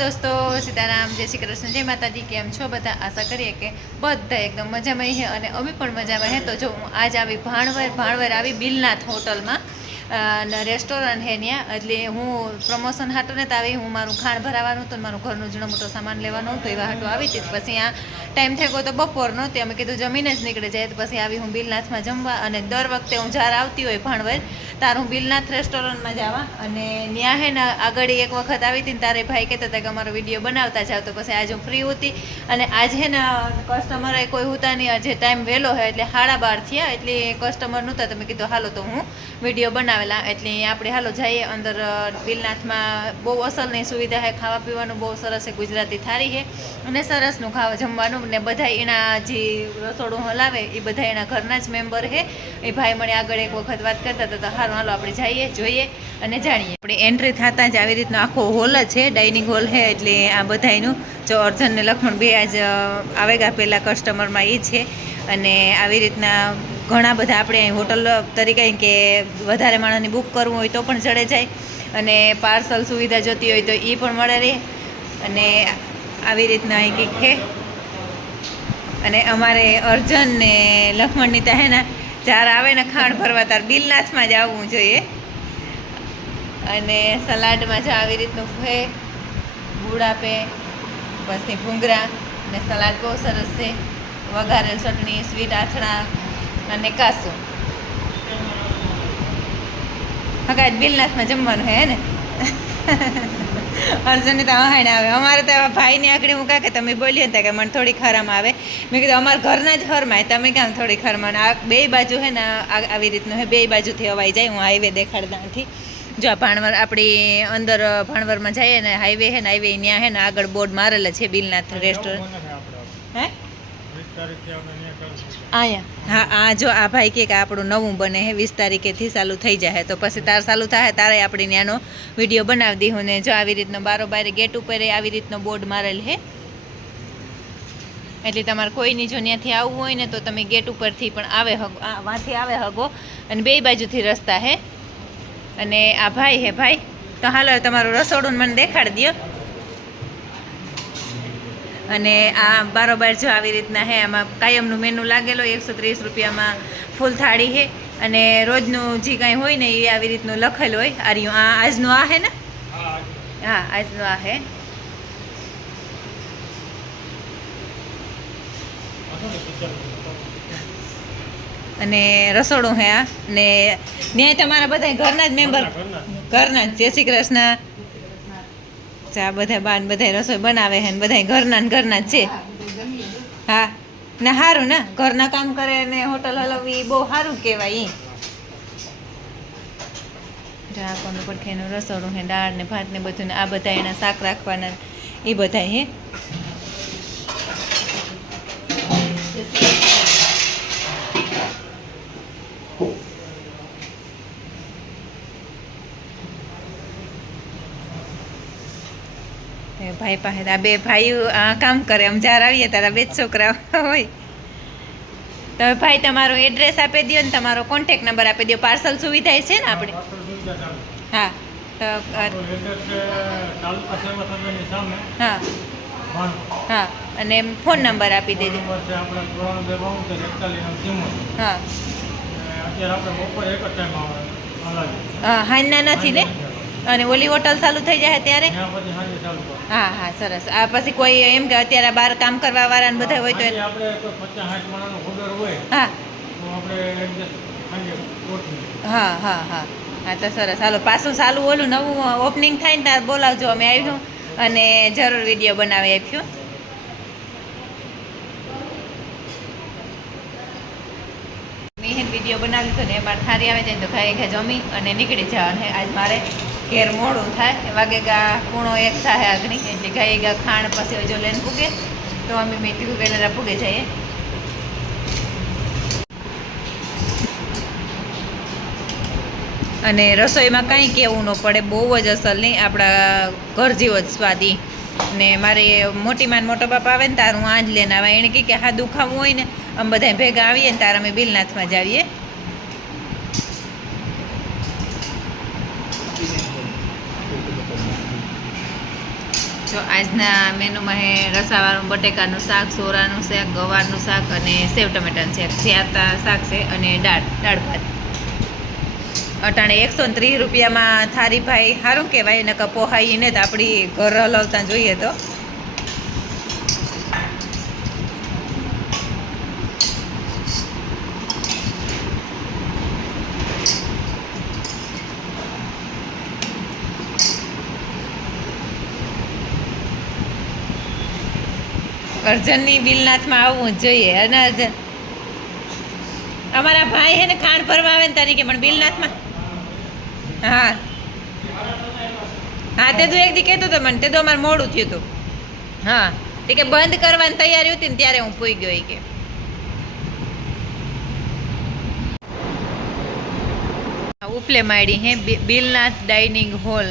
દોસ્તો, સીતારામ, જય શ્રી કૃષ્ણ, જય માતાજી. કેમ છો બધા? આશા કરીએ કે બધા એકદમ મજામાં છે અને અમે પણ મજામાં હે. તો જો હું આજ આવી ભાણવર આવી બિલનાથ હોટલમાં રેસ્ટોરન્ટ હે ત્યાં, એટલે હું પ્રમોશન હાટું ને તો આવી, હું મારું ખાણ ભરાવાનું હતું, મારું ઘરનું જૂનો મોટો સામાન લેવાનું હતું, એવા હાટું આવી હતી. પછી આ ટાઈમ થઈ ગયો તો બપોરનો, તે અમે કીધું જમીને જ નીકળી જાય. તો પછી આવી હું બિલનાથમાં જમવા, અને દર વખતે હું જ્યારે આવતી હોય ભાણવર તાર હું બિલનાથ રેસ્ટોરન્ટમાં જવા. અને ત્યાં હે ને આગળ એક વખત આવી હતી ને તારે ભાઈ કહેતા હતા કે અમારો વિડીયો બનાવતા જાવ. તો પછી આજે હું ફ્રી હતી અને આજે હે ને કસ્ટમરે કોઈ હતા નહીં, આજે ટાઈમ વહેલો હોય એટલે 12:30 થયા, એટલે કસ્ટમર નહોતા. તમે કીધું હાલો તો હું વિડીયો બનાવેલા, એટલે આપણે હાલો જઈએ અંદર. બિલનાથમાં બહુ અસલની સુવિધા છે, ખાવા પીવાનું બહુ સરસ છે, ગુજરાતી થાળી છે અને સરસનું ખાવા જમવાનું. ને બધા એના જે રસોડું હલાવે એ બધા એના ઘરના જ મેમ્બર છે. એ ભાઈ મને આગળ એક વખત વાત કરતા હતા. તો સારું હાલો આપણે જઈએ, જોઈએ અને જાણીએ. આપણે એન્ટ્રી થતાં જ આવી રીતનો આખો હોલ જ છે, ડાઇનિંગ હોલ છે. એટલે આ બધાનું જો અર્જન ને લક્ષ્મણ બે આજ આવેગા પહેલાં કસ્ટમરમાં એ છે. અને આવી રીતના ઘણા બધા આપણે અહીં હોટલ તરીકે કે વધારે માણસની બુક કરવું હોય તો પણ ચડે જાય, અને પાર્સલ સુવિધા જોતી હોય તો એ પણ મળે રહે. અને આવી રીતના અહીં કંઈક છે. અને અમારે અર્જન ને લક્ષ્મણની તો હે ને જ્યારે આવે ને ખાણ ભરવા તાર બિલનાથમાં જ આવવું જોઈએ. અને સલાડમાં જો આવી રીતનું છે, ગુડ આપે, પછી ભૂંગળા અને સલાડ બહુ સરસ છે, વઘારેલ ચટણી, સ્વીટ આથણા અને કાસું. હકા બિલનાથમાં જમવાનું હે ને. અર્જુનને તો વહાણ આવે. અમારે તો ભાઈને આગળ હું કાં કે તમે બોલી હતા કે મને થોડી ખરામ આવે. મેં કીધું અમારા ઘરના જ હરમાય, તમે કામ થોડી ખરમાય. આ બે બાજુ હે ને આવી રીતનું હે, બે બાજુથી અવાઈ જાય. હું હાઈવે દેખાડતા નથી. જો આ ભાણવર આપણી અંદર ભાણવરમાં જઈએ ને હાઈવે હે ને, હાઈવે ત્યાં હે ને આગળ બોર્ડ મારેલા છે બિલનાથ રેસ્ટોરન્ટ. હે અહીંયા હા, આ જો આ ભાઈ કે આપણું નવું બને હે, 20 તારીખેથી ચાલુ થઈ જાય. તો પછી તાર ચાલુ થાય તારે આપણે ત્યાંનો વિડીયો બનાવી દઈશું. ને જો આવી રીતનો બારોબાર ગેટ ઉપર આવી રીતનો બોર્ડ મારેલ છે. એટલે તમારે કોઈની જો ત્યાંથી આવવું હોય ને તો તમે ગેટ ઉપરથી પણ આવે હગો, વાંથી આવે હગો. અને બે બાજુથી રસ્તા હે. અને આ ભાઈ હે ભાઈ. તો હાલો તમારું રસોડું મને દેખાડી દો. અને આ બારોબાર જો આવી રીતના હે, આમાં કાયમનું મેનુ લાગેલો 130 રૂપિયામાં ફૂલ થાળી છે. અને રોજનું જે કાંઈ હોય ને એ આવી રીતનું લખેલું હોય. આ રહ્યું, આ આજનું આ હે ને, હા આજનું આ હે. અને રસોડું હે આ. ને ન્યાય તમારા બધા ઘરના જ મેમ્બર, ઘરના જ. જય શ્રી કૃષ્ણ. આ બધા બાન બધા રસોઈ બનાવે છે ને બધા ઘરના જ છે. હા ને સારું ને, ઘરના કામ કરે ને હોટલ હલાવવી બહુ સારું કહેવાય. આ કોનું પડખેનું રસોડું છે, દાળ ને ભાત ને બધું. ને આ બધા એના શાક રાખવાના એ બધા હે. ભાઈ પાસે આ બે ભાઈઓ કામ કરે. આમ જ્યારે આવીએ તારા બે જ છોકરા હોય. તો ભાઈ તમારો એડ્રેસ આપી દો ને તમારો કોન્ટેક નંબર આપી દો. પાર્સલ સુવિધા છે ને આપણે? હા તો હા હા, અને ફોન નંબર આપી દેજો. હા હા, હાંજના નથી ને? અને ઓલી હોટલ ચાલુ થઈ જાય ત્યારે? હા હા, સરસ. આ પછી કોઈ એમ કે અત્યારે બહાર કામ કરવા વાળા ને બધા હોય તો હા હા હા હા હા, તો સરસ. હાલો પાછું ચાલુ ઓલું નવું ઓપનિંગ થાય ને ત્યારે બોલાવજો, અમે આવીશું અને જરૂર વિડીયો બનાવી આપ્યું. મેં વિડીયો બનાવી લીધો ને એમાં થારી આવે જાય તો ઘાય જમી અને નીકળી જવાનું. આજ મારે ઘેર મોડું થાય, વાગે ગા 1:30 થાય આગળ. એટલે ગાય ગા ખાણ પછી જો લઈને પૂગે તો અમે મેં કીધું વહેલા પૂગે જઈએ. અને રસોઈમાં કાંઈ કહેવું ન પડે, બહુ જ અસલ નહીં, આપણા ઘર જેવો જ સ્વાદી. ને મારે મોટી માન મોટો બાપ આવે ને તાર હું આ જ લઈને આવે. એણે કહે કે હા દુખાવું હોય ને અમે બધા ભેગા આવીએ ને તાર અમે બિલનાથમાં જ આવીએ. જો આજના મેનુમાં હે રસાવાળું બટેકાનું શાક, સોરાનું શાક, ગવારનું શાક અને સેવ ટમેટાનું શાક, જ્યાતા શાક છે અને દાળ ભાત. અટાણે 130 રૂપિયામાં થારી ભાઈ સારું કહેવાય. નકર પોહાઈ ને તો આપણી ઘર હલાવતા જોઈએ તો. અર્જનની બિલનાથમાં આવવું જ જોઈએ. અને અર્જન અમારા ભાઈ હે ને ખાંડ ભરવા આવે ને તારીખે પણ બિલનાથમાં. હા હા, તે તો એક દી કહેતો હતો મને, તે તો અમારે મોડું થયું હતું. હા, તે કે બંધ કરવાની તૈયારી હતી ને ત્યારે હું પૂઈ ગયો કે. ઉપલે માડી હે બિલનાથ ડાઇનિંગ હોલ,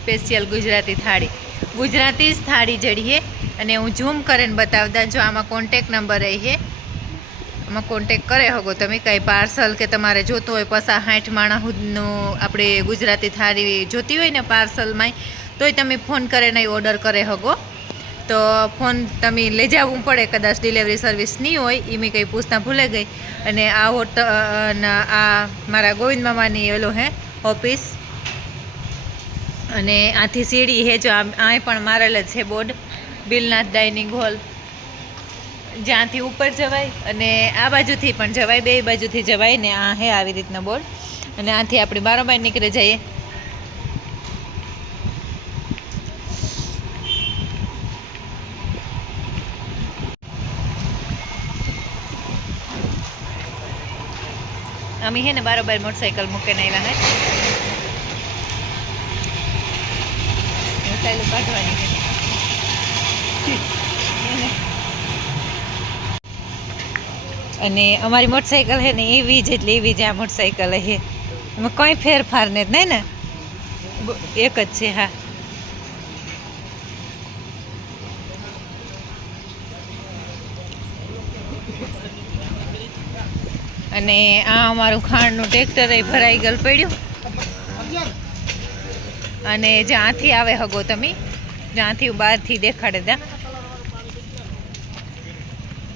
સ્પેશિયલ ગુજરાતી થાળી. ગુજરાતી જ થાળી જડી હે. અને હું ઝૂમ કરીને બતાવતા. જો આમાં કોન્ટેક નંબર રહી છે, આમાં કોન્ટેક કરે શકો તમે. કંઈ પાર્સલ કે તમારે જોતું હોય 50-60 માણસનું આપણે ગુજરાતી થાળી જોતી હોય ને પાર્સલમાં, તોય તમે ફોન કરીને ઓર્ડર કરે શકો. તો ફોન તમે લઈ જવું પડે, કદાચ ડિલિવરી સર્વિસ નહીં હોય એ મેં કંઈ પૂછતા ભૂલે ગઈ. અને આ આ મારા ગોવિંદ મામાની ઓલો હે ઓફિસ. અને આથી સીડી હે, જો આ પણ મારેલ જ છે બોર્ડ, બિલનાથ ડાઇનિંગ હોલ. જ્યાંથી ઉપર જવાય અને આ બાજુથી પણ જવાય, બે બાજુથી જવાય ને. આ હે આવી રીતના બોર્ડ. અને આથી આપણે બારોબાર નીકળી જઈએ. અમે હે ને બારોબાર મોટરસાઇકલ મૂકીને આવ્યા હે. સાયલું કાઢવાની છે. અને અમારી મોટરસાઇકલ છે ને એવી જ, એટલે એવી જ આ મોટરસાઇકલ છે. એમાં કંઈ ફેરફાર નહીં ને, એક જ છે. હા, અને આ અમારું ખાંડનું ટ્રેક્ટર ભરાઈ ગયેલું પડ્યું. અને જ્યાંથી આવે હગો તમે, જ્યાંથી બહારથી દેખાડે ત્યાં,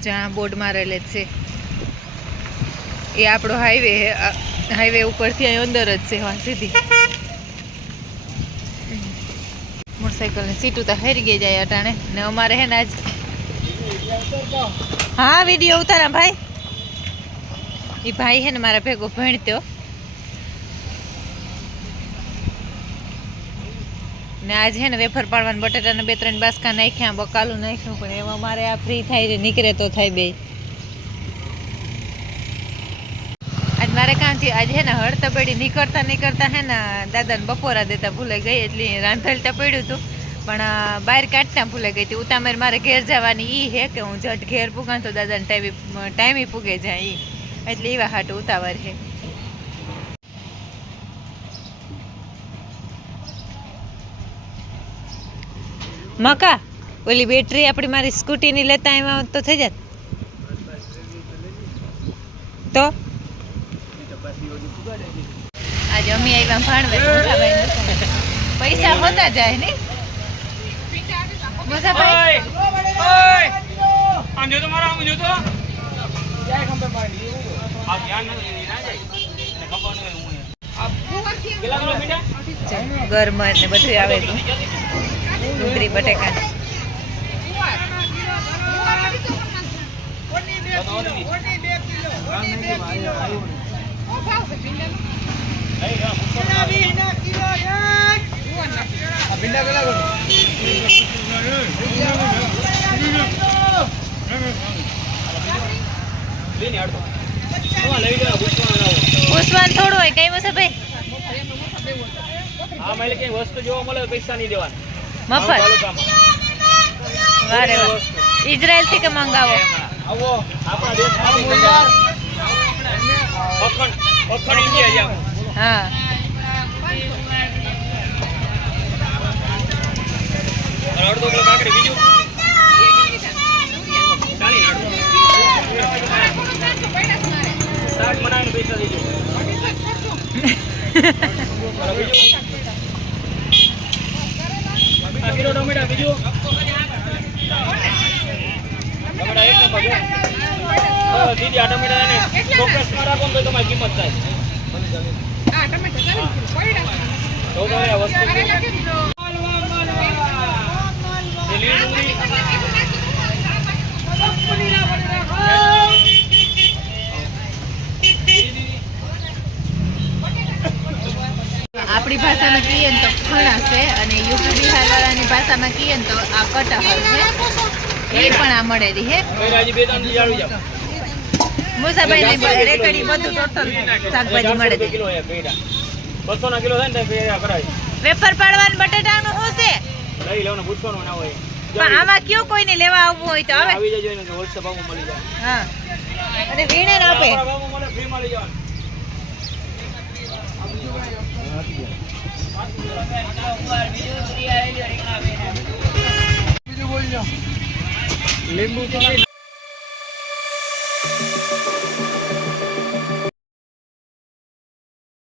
જ્યાં બોર્ડ મારેલે છે એ આપણો હાઈવે. હાઈવે ઉપરથી અહીં અંદર જ છે સીધી. મોટરસાઇકલની સીટું તો હારી ગઈ જાય અટાણે. ને અમારે હે ને આજ, હા વિડીયો ઉતારા ભાઈ. એ ભાઈ હે ને મારા ભેગો ભણતો ને. આજ હે ને વેફર પાડવાના બટેટાને 2-3 બાસકા નાખ્યા, બકાલું નાખ્યું. પણ એમાં મારે આ ફ્રી થાય નીકળે તો થાય બે. આજ મારે કામ થયું. આજ હે ને હળતબેડી નીકળતા હે ને દાદાને બપોરા દેતા ભૂલાઈ ગઈ. એટલે રાંધલતા પડ્યું હતું પણ બહાર કાઢતા ભૂલાઈ ગઈ હતી. ઉતામેર મારે ઘેર જવાની ઈ હે કે હું જટ ઘેર પૂગાન તો દાદાને ટાઈમે પૂગે જાય ઈ. એટલે એવા હાટું ઉતાવળ છે. મકા ઓલી બેટરી આપણી મારી સ્કૂટીની લેતા એમાં તો થઈ જાત. તો આજે અમે આવ્યા ભાણવે. પૈસા હોતા જાય ને મોસાભાઈ. ગરમર ને બધું આવે તો ડુંગળી બટેકા. પૂછવાનું થોડું હોય કઈ વસે ભાઈ. આ માલે કે વસ્તુ જોવા મળે પૈસા નહીં દેવાના, મફત. વારે વાહ, ઇઝરાયલ થી કે મંગાવો. આવો આપણા દેશમાં અખંડ ઇન્ડિયા જાવ. હા, અડધો કિલો કાકડી બીજું ચાલી નાડો શાક બનાવવાનું પૈસા દેજો. બીજું કિલો ટમેટા બીજું ટમેટા એક નંબર છે દીદી આ ટમેટા એને ચોક્કસમાં રાખો ને તો તમારી કિંમત થાય તો તમે આ વસ્તુ એ લીલી ડુંગળી આપણી ભાષામાં કહીએ ને તો ફણસ છે અને યુપી બિહાર વાળાની ભાષામાં કહીએ ને તો આ કટહલ છે એ પણ આ મળેલી હે હજી બે ત્રણ દી આવી જાવ મુસાભાઈ રેકડી બધું ટોટલ શાકભાજી મળે છે કિલો હે પેડા 200 ના કિલો થાય ને તો કરાય વેફર પાડવાનું બટેટાનું શું છે લઈ લેવાનું પૂછવાનું ના હોય પણ આમાં કયો કોઈને લેવા આવવું હોય તો આવે આવી જજો ને હોલસેલ ભાવમાં મળી જાય હા અને વીણે ના આપે ભાવમાં મને ફ્રી મળી જવાનું લીંબુ